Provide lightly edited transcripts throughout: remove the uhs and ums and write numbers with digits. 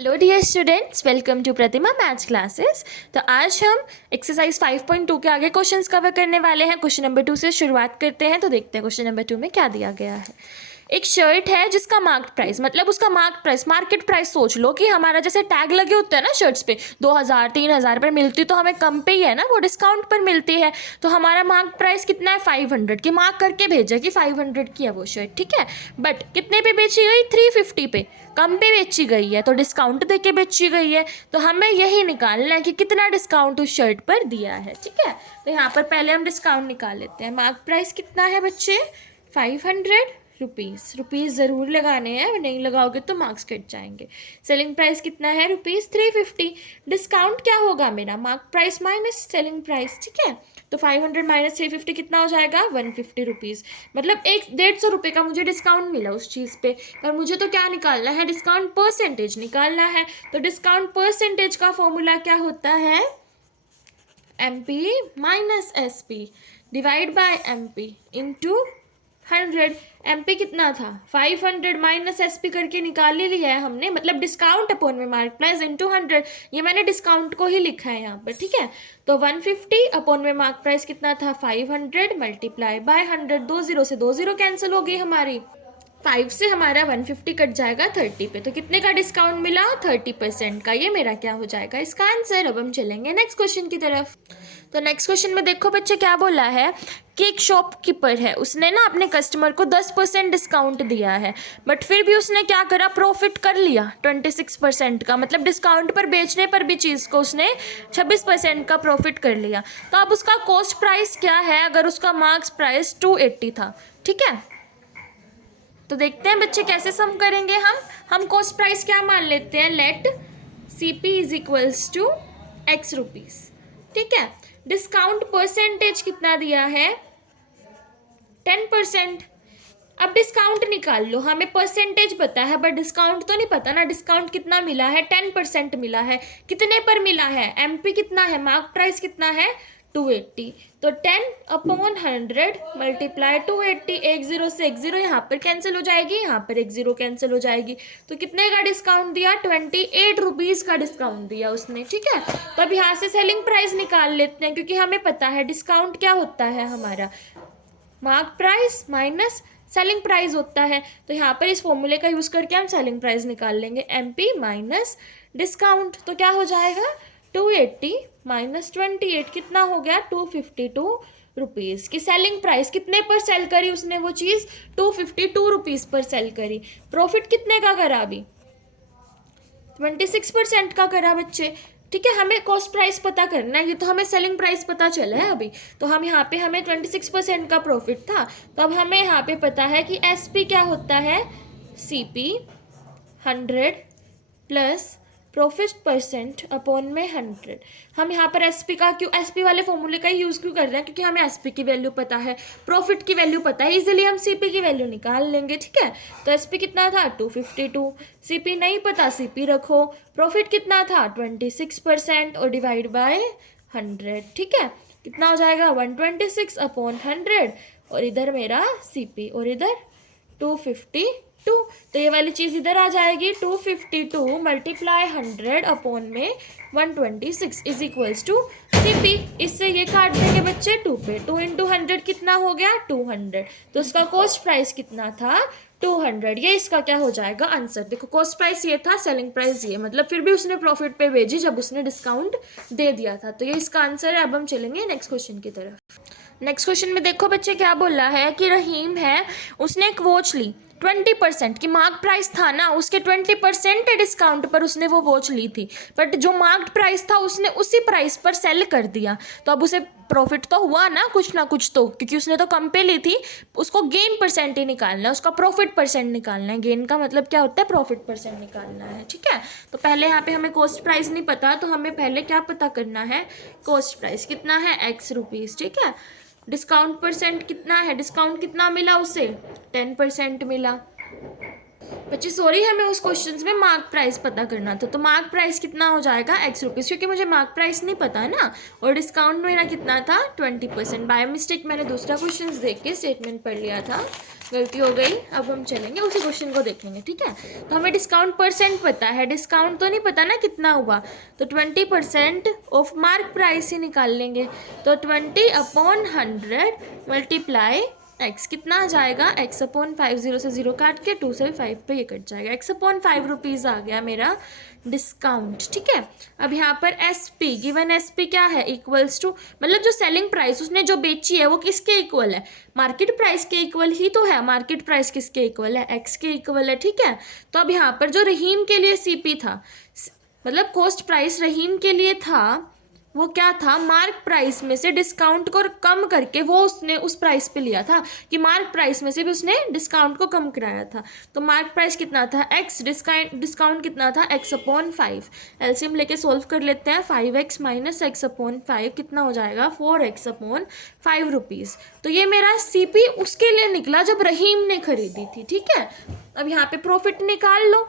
Hello dear students, welcome to Pratima maths classes. तो आज हम एक्सरसाइज 5.2 के आगे क्वेश्चंस कवर करने वाले हैं। क्वेश्चन नंबर 2 से शुरुआत करते हैं। तो देखते हैं क्वेश्चन नंबर 2 में क्या दिया गया है। एक शर्ट है जिसका मार्केट प्राइस, मतलब उसका मार्केट प्राइस सोच लो कि हमारा जैसे टैग लगे होते हैं ना शर्ट्स पे, 2000 3000 पर मिलती तो हमें कम पे ही है ना, वो डिस्काउंट पर मिलती है। तो हमारा मार्क प्राइस कितना है, 500 की। मार्क करके भेजा कि 500 की है वो शर्ट, ठीक है। बट कितने पे बेची गई, 350 पे, कम पे बेची गई है, तो डिस्काउंट दे के बेची गई है। तो हमें यही निकालना है कि कितना डिस्काउंट उस शर्ट पर दिया है, ठीक है। तो यहाँ पर पहले हम डिस्काउंट निकाल लेते हैं। मार्क प्राइस कितना है बच्चे, 500 रुपीज़ ज़रूर लगाने हैं, नहीं लगाओगे तो मार्क्स कट जाएंगे। सेलिंग प्राइस कितना है, ₹350। डिस्काउंट क्या होगा मेरा, mark price minus selling price, ठीक है। तो 500 माइनस 350 कितना हो जाएगा, 150 रुपीज़। मतलब 150 रुपये का मुझे डिस्काउंट मिला उस चीज़ पे। पर मुझे तो क्या निकालना है, डिस्काउंट परसेंटेज निकालना है। तो डिस्काउंट परसेंटेज का फॉर्मूला क्या होता है, MP minus SP divide by MP into 100। MP कितना था, 500 माइनस SP करके निकाल ही लिया है हमने, मतलब डिस्काउंट अपॉन में मार्क प्राइस इंटू 100। ये मैंने डिस्काउंट को ही लिखा है यहाँ पर, ठीक है। तो 150 अपॉन में मार्क प्राइस कितना था, 500 मल्टीप्लाई बाय 100। 2 0 से 2 0 कैंसिल हो गई हमारी। 5 से हमारा 150 कट जाएगा 30 पे। तो कितने का डिस्काउंट मिला, 30% का। ये मेरा क्या हो जाएगा, इसका आंसर। अब हम चलेंगे नेक्स्ट क्वेश्चन की तरफ। तो नेक्स्ट क्वेश्चन में देखो बच्चे क्या बोला है कि एक शॉपकीपर है, उसने ना अपने कस्टमर को 10% डिस्काउंट दिया है। बट फिर भी उसने क्या करा, प्रॉफिट कर लिया 26% का। मतलब डिस्काउंट पर बेचने पर भी चीज़ को उसने 26% का प्रॉफिट कर लिया। तो अब उसका कॉस्ट प्राइस क्या है, अगर उसका मार्क्स प्राइस 280 था, ठीक है। तो देखते हैं बच्चे कैसे सम करेंगे हम कॉस्ट प्राइस क्या मान लेते हैं, let CP is equals to X rupees, ठीक है। डिस्काउंट परसेंटेज कितना दिया है, 10%। अब डिस्काउंट निकाल लो, हमें परसेंटेज पता है बट डिस्काउंट तो नहीं पता ना। डिस्काउंट कितना मिला है, 10% मिला है। कितने पर मिला है, MP कितना है, मार्क प्राइस कितना है, 280। तो 10 अपॉन 100 मल्टीप्लाई 280। 1 0 से 1 0 यहाँ पर कैंसिल हो जाएगी, यहाँ पर 1 0 कैंसिल हो जाएगी। तो कितने का डिस्काउंट दिया, 28 रुपीज़ का डिस्काउंट दिया उसने, ठीक है। तो अब यहाँ से सेलिंग प्राइस निकाल लेते हैं, क्योंकि हमें पता है डिस्काउंट क्या होता है हमारा, mark price minus selling price होता है। तो यहाँ पर इस फॉर्मूले का यूज़ करके हम सेलिंग प्राइस निकाल लेंगे, MP माइनस डिस्काउंट। तो क्या हो जाएगा, 280 माइनस 28 कितना हो गया, 252 रुपीज़ की सेलिंग प्राइस। कितने पर सेल करी उसने वो चीज़, 252 रुपीज़ पर सेल करी। प्रॉफिट कितने का करा अभी, 26% का करा बच्चे, ठीक है। हमें कॉस्ट प्राइस पता करना है, ये तो हमें सेलिंग प्राइस पता चला है अभी। तो हम यहाँ पे हमें 26% का प्रॉफिट था। तो अब हमें यहाँ पे पता है कि SP क्या होता है, CP 100 plus profit percent upon में 100। हम यहाँ पर SP का क्यों, SP वाले फॉर्मूले का ही यूज़ क्यों कर रहे हैं, क्योंकि हमें SP की वैल्यू पता है, प्रॉफिट की वैल्यू पता है, इजीली हम CP की वैल्यू निकाल लेंगे, ठीक है। तो SP कितना था, 252। CP नहीं पता, CP रखो। प्रॉफिट कितना था, 26% और डिवाइड बाय 100, ठीक है। कितना हो जाएगा, 126 अपॉन 100 और इधर मेरा CP और इधर 252। तो ये वाली चीज़ इधर आ जाएगी, 252 मल्टीप्लाई 100 अपॉन में 126 इज इक्वल्स टू CP। इससे ये काट देंगे बच्चे 2 पे, 2 इंटू 100 कितना हो गया, 200। तो उसका कॉस्ट प्राइस कितना था, 200। ये इसका क्या हो जाएगा आंसर। देखो कॉस्ट प्राइस ये था, सेलिंग प्राइस ये, मतलब फिर भी उसने प्रॉफिट पे भेजी जब उसने डिस्काउंट दे दिया था। तो ये इसका आंसर है। अब हम चलेंगे नेक्स्ट क्वेश्चन की तरफ। नेक्स्ट क्वेश्चन में देखो बच्चे क्या बोला है कि रहीम है, उसने एक वॉच ली 20% की। मार्क प्राइस था ना, उसके 20% डिस्काउंट पर उसने वो वॉच ली थी। बट जो मार्क प्राइस था उसने उसी प्राइस पर सेल कर दिया। तो अब उसे प्रॉफिट तो हुआ ना कुछ तो, क्योंकि उसने तो कम पे ली थी। उसको गेन परसेंट ही निकालना है, उसका प्रॉफिट परसेंट निकालना है। गेन का मतलब क्या होता है, प्रॉफिट परसेंट निकालना है, ठीक है। तो पहले यहाँ पे हमें कॉस्ट प्राइस नहीं पता, तो हमें पहले क्या पता करना है, कॉस्ट प्राइस कितना है, X रुपीज़, ठीक है। डिस्काउंट परसेंट कितना है, डिस्काउंट कितना मिला उसे, 10% मिला। बच्चे सॉरी, हमें उस क्वेश्चन में मार्क प्राइस पता करना था। तो मार्क प्राइस कितना हो जाएगा, X रुपीज़, क्योंकि मुझे मार्क प्राइस नहीं पता है ना। और डिस्काउंट मेरा कितना था, 20%। बाय मिस्टेक मैंने दूसरा क्वेश्चन देख के स्टेटमेंट पढ़ लिया था। गलती हो गई। अब हम चलेंगे उसी क्वेश्चन को देखेंगे, ठीक है। तो हमें डिस्काउंट परसेंट पता है, डिस्काउंट तो नहीं पता ना कितना हुआ, तो 20% ऑफ मार्क प्राइस ही निकाल लेंगे। तो 20/100 मल्टीप्लाई एक्स, कितना आ जाएगा एक्स अपॉन 5, 0 से 0 काट के 2 से 5 पे ये कट जाएगा, एक्स अपॉन 5 रुपीज़ आ गया मेरा डिस्काउंट, ठीक है। अब यहाँ पर S P given, S P क्या है इक्वल्स टू, मतलब जो सेलिंग प्राइस उसने जो बेची है वो किसके इक्वल है, मार्केट प्राइस के इक्वल ही तो है। मार्केट प्राइस किसके इक्वल है, एक्स के इक्वल है, ठीक है। तो अब यहाँ पर जो रहीम के लिए सीपी था, मतलब कॉस्ट प्राइस रहीम के लिए था, वो क्या था, मार्क प्राइस में से डिस्काउंट को कम करके वो उसने उस प्राइस पे लिया था, कि मार्क प्राइस में से भी उसने डिस्काउंट को कम कराया था। तो मार्क प्राइस कितना था एक्स, डिस्काउंट कितना था एक्स अपॉन 5। एलसीएम लेके सोल्व कर लेते हैं, 5x माइनस एक्स अपॉन 5 कितना हो जाएगा 4x अपॉन 5 रुपीज़। तो ये मेरा सीपी उसके लिए निकला जब रहीम ने खरीदी थी, ठीक है। अब यहाँ पे प्रॉफिट निकाल लो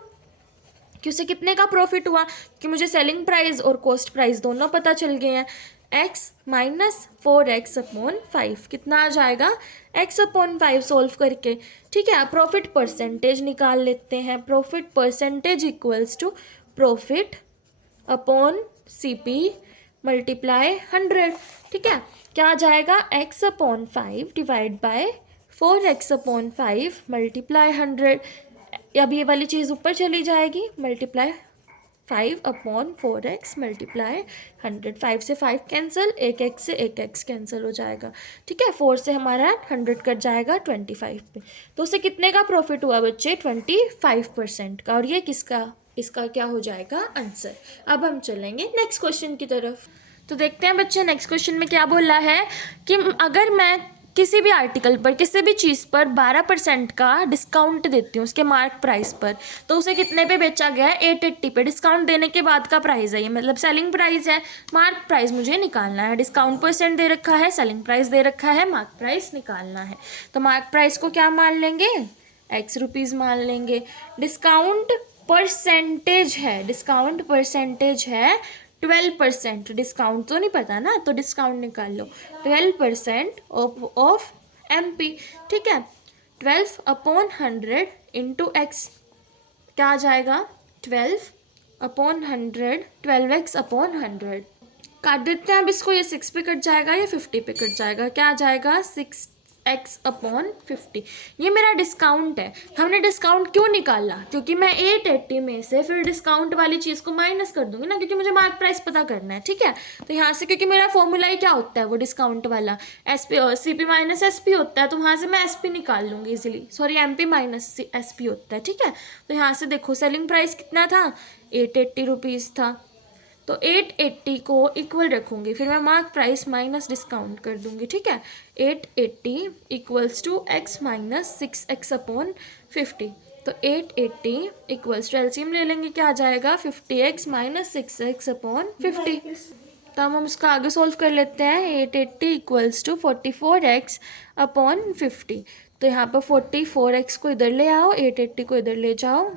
कि उसे कितने का प्रॉफिट हुआ, कि मुझे सेलिंग प्राइस और कॉस्ट प्राइस दोनों पता चल गए हैं। x माइनस 4x अपॉन 5 कितना आ जाएगा x अपॉन 5 सोल्व करके, ठीक है। प्रॉफिट परसेंटेज निकाल लेते हैं, profit percentage equals to profit upon CP multiply 100, ठीक है। क्या आ जाएगा x upon 5 divide by 4x upon 5 multiply 100। अब ये वाली चीज़ ऊपर चली जाएगी, मल्टीप्लाई 5 अपॉन 4x मल्टीप्लाई 100, 5 से 5 कैंसिल, एक x से एक x कैंसिल हो जाएगा, ठीक है। 4 से हमारा 100 कट जाएगा 25 पे। तो उसे कितने का प्रॉफिट हुआ बच्चे 25% का, और ये किसका, इसका क्या हो जाएगा आंसर। अब हम चलेंगे नेक्स्ट क्वेश्चन की तरफ। तो देखते हैं बच्चे नेक्स्ट क्वेश्चन में क्या बोला है, कि अगर मैं किसी भी आर्टिकल पर, किसी भी चीज़ पर 12% का डिस्काउंट देती हूँ उसके मार्क प्राइस पर, तो उसे कितने पे बेचा गया है 880 पे। डिस्काउंट देने के बाद का प्राइस है ये, मतलब सेलिंग प्राइस है, मार्क प्राइस मुझे निकालना है। डिस्काउंट परसेंट दे रखा है, सेलिंग प्राइस दे रखा है, मार्क प्राइस निकालना है। तो मार्क प्राइस को क्या मान लेंगे, एक्स रुपीज़ मान लेंगे। डिस्काउंट परसेंटेज है, डिस्काउंट परसेंटेज है 12%, डिस्काउंट तो नहीं पता ना, तो डिस्काउंट निकाल लो, 12% ऑफ MP, ठीक है। 12 अपॉन 100 इंटू एक्स, क्या आ जाएगा 12 अपॉन 100, 12x अपॉन 100। काट देते हैं अब इसको, ये 6 पे कट जाएगा, ये 50 पे कट जाएगा, क्या आ जाएगा 6x अपॉन 50। ये मेरा डिस्काउंट है। हमने डिस्काउंट क्यों निकाला, क्योंकि मैं 880 में से फिर डिस्काउंट वाली चीज़ को माइनस कर दूंगी ना, क्योंकि मुझे मार्क प्राइस पता करना है, ठीक है। तो यहाँ से क्योंकि मेरा फॉर्मूला ही क्या होता है वो डिस्काउंट वाला, CP माइनस SP होता है, तो वहाँ से मैं SP निकाल लूँगी easily, sorry MP minus SP होता है, ठीक है। तो यहाँ से देखो सेलिंग प्राइस कितना था 880 रुपीज़ था, तो 880 को इक्वल रखूँगी, फिर मैं मार्क प्राइस माइनस डिस्काउंट कर दूँगी, ठीक है। 880 equals to x minus 6x upon 50। तो 880 इक्वल्स टू एलसीएम ले लेंगे, क्या आ जाएगा 50x माइनस 6x अपॉन 50। तो हम इसका आगे सोल्व कर लेते हैं। 880 इक्वल्स टू 44x अपॉन 50। तो यहाँ पर 44x को इधर ले आओ, 880 को इधर ले जाओ,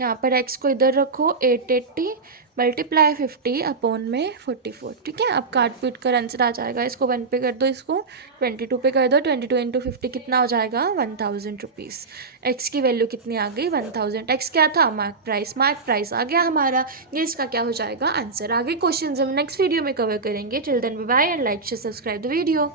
यहाँ पर x को इधर रखो, 880 मल्टीप्लाई 50 अपॉन में 44, ठीक है। अब काट पीट कर आंसर आ जाएगा, इसको 1 पे कर दो, इसको 22 पे कर दो, 22 इंटू 50 कितना हो जाएगा 1000 रुपीज़। एक्स की वैल्यू कितनी आ गई 1000। एक्स क्या था मार्क प्राइस आ गया हमारा, ये इसका क्या हो जाएगा आंसर। आगे क्वेश्चन हम नेक्स्ट वीडियो में कवर करेंगे। Till then bye bye and like share subscribe the video.